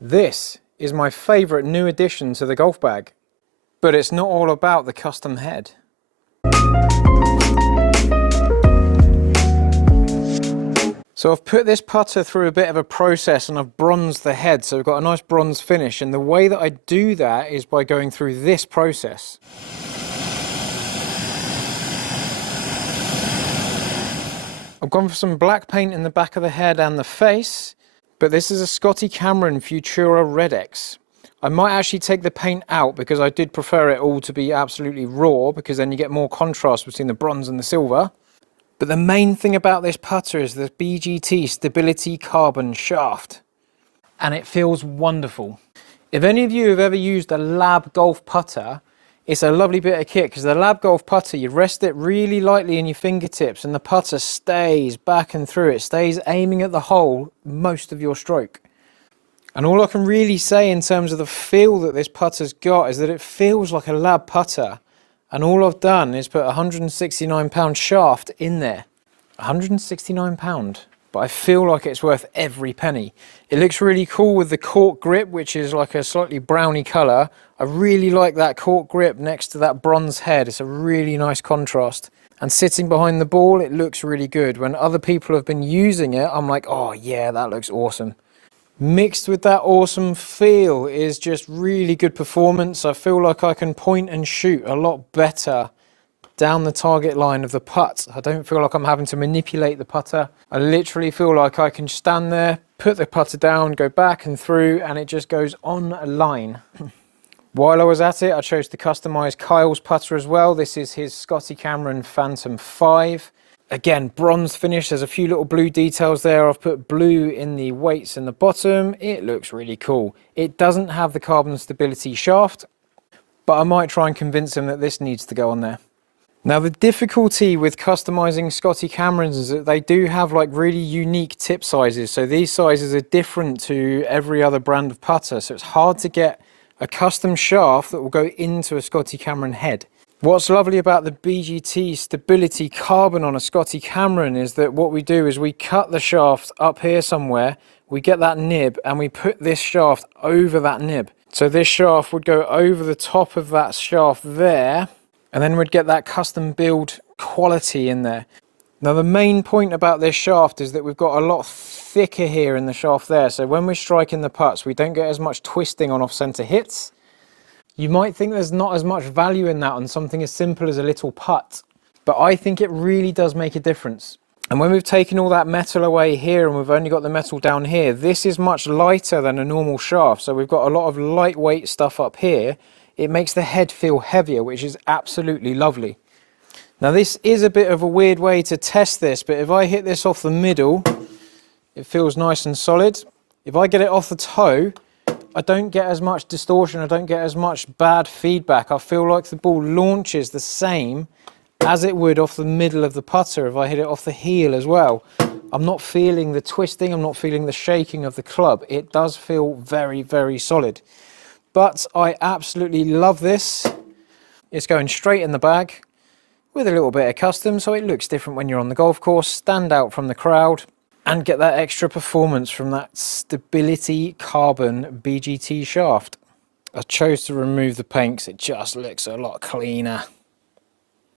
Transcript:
This is my favourite new addition to the golf bag, but it's not all about the custom head. So I've put this putter through a bit of a process and I've bronzed the head, so we've got a nice bronze finish, and the way that I do that is by going through this process. I've gone for some black paint in the back of the head and the face, but this is a Scotty Cameron Futura Red X. I might actually take the paint out because I did prefer it all to be absolutely raw, because then you get more contrast between the bronze and the silver. But the main thing about this putter is the BGT Stability Carbon Shaft, and it feels wonderful. If any of you have ever used a l.a.b golf putter, it's a lovely bit of kit, because the l.a.b golf putter, you rest it really lightly in your fingertips and the putter stays back and through. It stays aiming at the hole most of your stroke. And all I can really say in terms of the feel that this putter's got is that it feels like a l.a.b putter. And all I've done is put a £169 shaft in there. £169, but I feel like it's worth every penny. It looks really cool with the cork grip, which is like a slightly browny colour. I really like that cork grip next to that bronze head. It's a really nice contrast. And sitting behind the ball, it looks really good. When other people have been using it, I'm like, oh yeah, that looks awesome. Mixed with that awesome feel is just really good performance. I feel like I can point and shoot a lot better down the target line of the putt. I don't feel like I'm having to manipulate the putter. I literally feel like I can stand there, put the putter down, go back and through, and it just goes on a line. While I was at it, I chose to customize Kyle's putter as well. This is his Scotty Cameron Phantom 5. Again, bronze finish. There's a few little blue details there. I've put blue in the weights in the bottom. It looks really cool. It doesn't have the carbon stability shaft, but I might try and convince him that this needs to go on there. Now, the difficulty with customizing Scotty Camerons is that they do have like really unique tip sizes. So these sizes are different to every other brand of putter. So it's hard to get a custom shaft that will go into a Scotty Cameron head. What's lovely about the BGT Stability Carbon on a Scotty Cameron is that what we do is we cut the shaft up here somewhere, we get that nib and we put this shaft over that nib. So this shaft would go over the top of that shaft there, and then we'd get that custom build quality in there. Now the main point about this shaft is that we've got a lot thicker here in the shaft there, so when we're striking the putts we don't get as much twisting on off-centre hits. You might think there's not as much value in that on something as simple as a little putt, but I think it really does make a difference. And when we've taken all that metal away here and we've only got the metal down here, this is much lighter than a normal shaft, so we've got a lot of lightweight stuff up here. It makes the head feel heavier, which is absolutely lovely. Now this is a bit of a weird way to test this, but if I hit this off the middle, it feels nice and solid. If I get it off the toe, I don't get as much distortion, I don't get as much bad feedback. I feel like the ball launches the same as it would off the middle of the putter if I hit it off the heel as well. I'm not feeling the twisting, I'm not feeling the shaking of the club. It does feel very, very solid. But I absolutely love this. It's going straight in the bag with a little bit of custom, so it looks different when you're on the golf course, stand out from the crowd, and get that extra performance from that Stability Carbon BGT shaft. I chose to remove the paint because it just looks a lot cleaner.